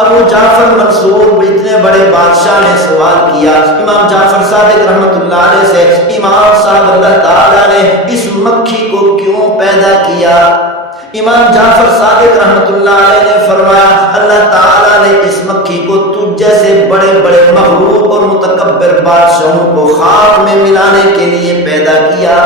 ابو جعفر منصور اتنے بڑے بادشاہ نے سوال کیا امام جعفر صادق رحمت اللہ علیہ سے، امام صاحب اللہ تعالیٰ نے اس مکھی کو کیوں پیدا کیا؟ امام جعفر صادق رحمت اللہ علیہ نے فرمایا اللہ تعالیٰ نے اس مکھی کو تجھ جیسے بڑے بڑے مغرور اور متکبر بادشاہوں کو خاک میں ملانے کے لیے پیدا کیا۔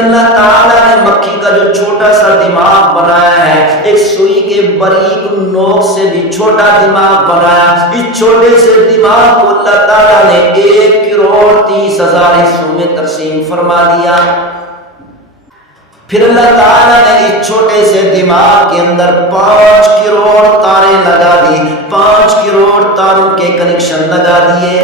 اللہ تعالیٰ نے مکھی کا جو چھوٹا سا دماغ بنایا ہے، ایک سوئی کے باریک نوک سے بھی چھوٹا دماغ بنایا، اس چھوٹے سے دماغ کو اللہ تعالیٰ نے 1,30,000 حصوں میں تقسیم فرما دیا۔ پھر اللہ تعالیٰ نے اس چھوٹے سے دماغ کے اندر 5 کروڑ تاریں لگا دی، 5 کروڑ تاروں کے کنیکشن لگا دیے۔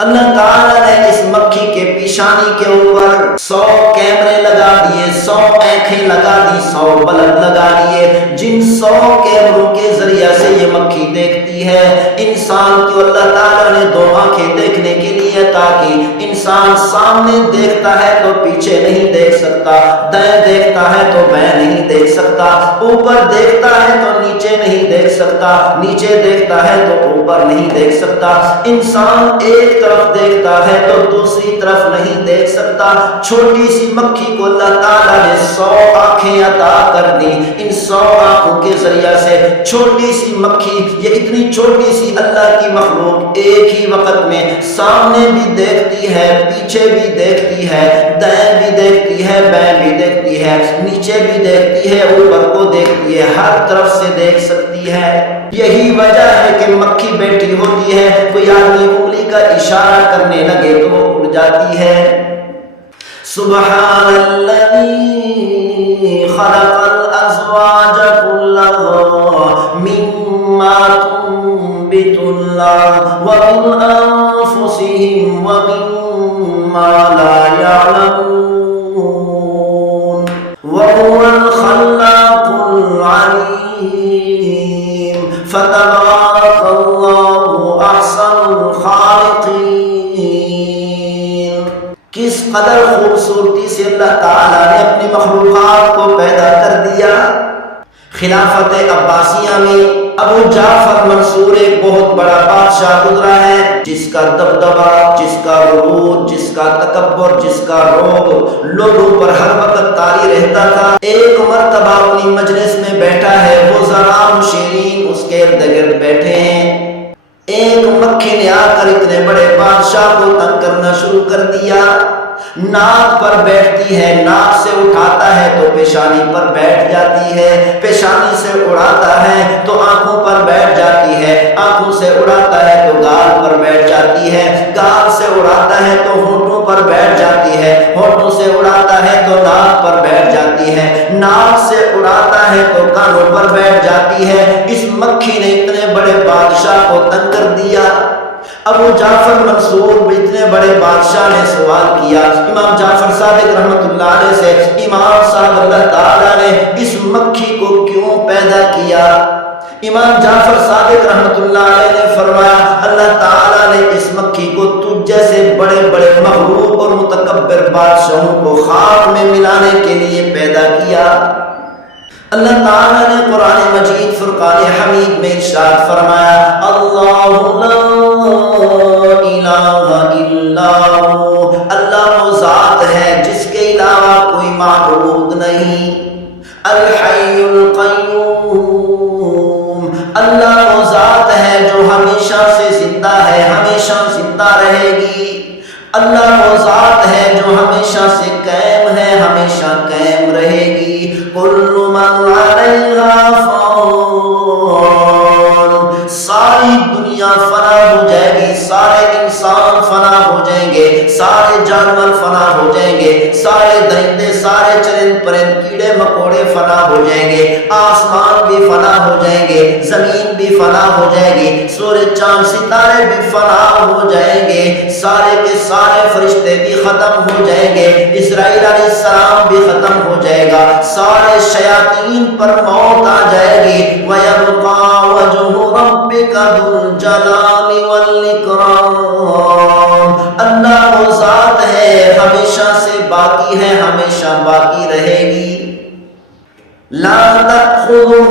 اللہ تعالیٰ نے اس مکھی کے پیشانی کے اوپر 100 کیمرے لگا دیے، 100 آنکھیں لگا دی، 100 بلب لگا دیے، جن 100 کیمروں کے ذریعے سے یہ مکھی دیکھتی ہے۔ انسان کو اللہ تعالیٰ نے 2 آنکھیں دیکھنے کے لیے، تاکہ انسان سامنے دیکھتا ہے تو پیچھے نہیں دیکھ سکتا، دائیں دیکھتا ہے تو بائیں نہیں دیکھ سکتا، اوپر دیکھتا ہے تو نیچے نہیں دیکھ سکتا، نیچے دیکھتا ہے تو اوپر نہیں دیکھ سکتا۔ انسان ایک طرف دیکھتا ہے تو دوسری طرف نہیں دیکھ سکتا۔ چھوٹی سی مکھی کو اللہ تعالیٰ نے 100 آنکھیں عطا کر دی۔ ان 100 آنکھوں کے ذریعے سے چھوٹی سی مکھی، یہ اتنی چھوٹی سی اللہ کی مخلوق ایک ہی وقت میں سامنے بھی دیکھتی ہے، پیچھے بھی دیکھتی ہے، دائیں بھی دیکھتی ہے، بائیں بھی دیکھتی ہے، نیچے بھی دیکھتی ہے، اوپر کو دیکھتی ہے، ہر طرف سے دیکھ سکتی ہے۔ یہی وجہ ہے کہ مکھی بیٹھی ہوتی ہے، کوئی آدمی انگلی کا اشارہ کرنے لگے تو وہ اڑ جاتی ہے۔ سبحان الذی خلق الازواج کلها مما تنبت الارض ومن انفسهم ومما لا يعلمون وهو الخلاق العلیم فتبارک اللہ احسن الخالقین۔ کس قدر خوبصورتی سے اللہ تعالیٰ نے اپنی مخلوقات کو پیدا کر دیا۔ خلافت عباسیہ میں ابو جعفر منصور ایک بہت بڑا بادشاہ گزرا ہے، جس کا دبدبہ، جس کا غرور، جس کا تکبر، جس کا رعب لوگوں پر ہر وقت طاری رہتا تھا۔ ایک مرتبہ اپنی مجلس میں بیٹھا ہے، وہ ذرا مشیرین اس کے ارد گرد بیٹھے ہیں۔ ایک مکھی نے آ کر اتنے بڑے بادشاہ کو تنگ کرنا شروع کر دیا۔ ناک پر بیٹھتی ہے، ناک سے اٹھاتا ہے تو پیشانی پر بیٹھ جاتی ہے، پیشانی سے اڑاتا ہے تو آنکھوں پر بیٹھ جاتی ہے، آنکھوں سے اڑاتا ہے تو گال پر بیٹھ جاتی ہے، گال سے اڑاتا ہے تو ہونٹوں پر بیٹھ جاتی ہے، ہونٹوں سے اڑاتا ہے تو ناک پر بیٹھ جاتی ہے، ناک سے اڑاتا ہے تو کانوں پر بیٹھ جاتی ہے۔ اس مکھی نے اتنے بڑے بادشاہ کو تنگ کر دیا۔ ابو جعفر منصور اتنے بڑے بادشاہ نے سوال کیا امام جعفر صادق رحمت اللہ علیہ سے، امام صاحب اللہ تعالیٰ نے اس مکھی کو کیوں پیدا کیا؟ امام جعفر صادق رحمت اللہ علیہ نے فرمایا اللہ تعالیٰ نے اس مکھی کو تجھ جیسے بڑے بڑے مغرور اور متکبر بادشاہوں کو خاک میں ملانے کے لیے پیدا کیا۔ اللہ تعالیٰ نے قرآن مجید فرقان حمید میں ارشاد فرمایا اللہ لا الہ الا ہو، اللہ وہ ذات ہے جس کے علاوہ کوئی معبود نہیں، الحی القیوم، اللہ وہ ذات ہے جو ہمیشہ سے زندہ ہے، ہمیشہ زندہ رہے گی، اللہ وہ ذات ہے جو ہمیشہ سے قائم ہے، ہمیشہ قائم رہے گی۔ کل من علیہا فان، ساری دنیا فنا ہو جائے گی، سارے انسان فنا ہو جائیں گے، سارے جانور فنا ہو جائیں گے، سارے درندے، سارے چرند پرند، کیڑے مکوڑے فنا ہو جائیں گے، آسمان بھی فنا ہو جائیں گے، زمین بھی فنا ہو جائے گی، سورج چاند ستارے بھی فنا ہو جائیں گے، سارے کے سارے فرشتے بھی ختم ہو جائیں گے، اسرائیل علیہ السلام بھی ختم ہو جائے گا، سارے شیاطین پر موت آ جائے گی، وَيَبْقَى وَجْهُ رَبِّكَ ذُو الْجَلَالِ وَالْإِكْرَامِ، اللہ وہ ذات ہے ہمیشہ سے باقی ہے، ہمیشہ باقی رہے گی، لا تأخذه